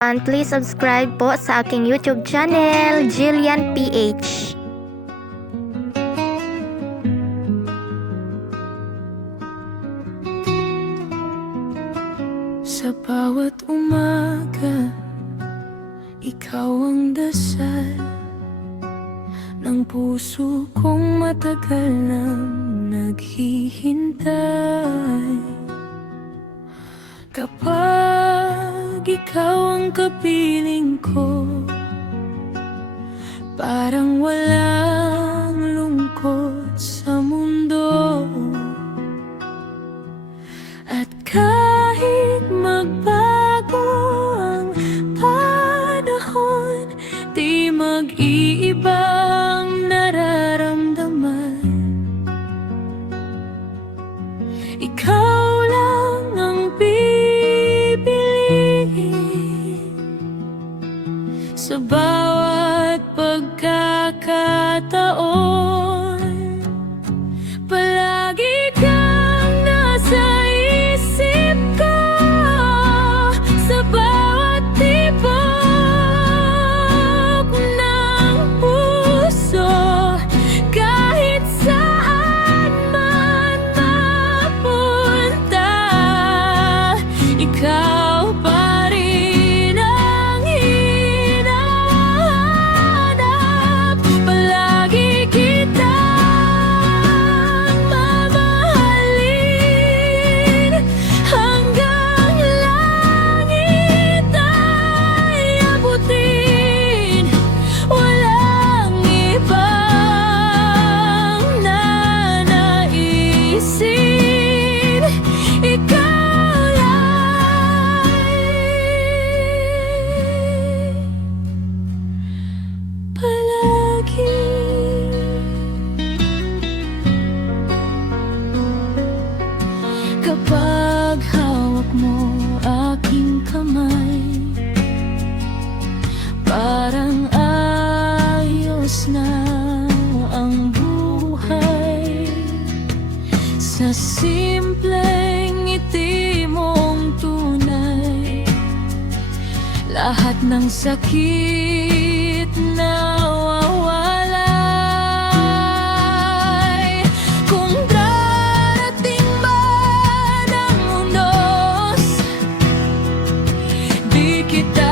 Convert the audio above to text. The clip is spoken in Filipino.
And please subscribe po sa aking YouTube channel, Jillian PH. Sa bawat umaga, ikaw ang dasal ng puso kong matagal nang naghihintay. Kapag ikaw ang kapiling ko, parang walang lungkot sa mundo. At kahit magbago ang panahon, di mag-iibang nararamdaman. Ikaw lang ang pipiliin sa bawat pagkakataon. Palagi kang nasa isip ko, sa bawat tibok ng puso. Kahit saan man mapunta, ikaw pa rin ang hinahanap. Palagi kitang mamahalin, hanggang langit ay abutin. Walang ibang nanaisin, ikaw lang. Palagi. Kapag hawak mo aking kamay, parang ayos na ang buhay. Sa simpleng ngiti mong tunay, lahat ng sakit nawawalay. Kung darating man ang unos, di kita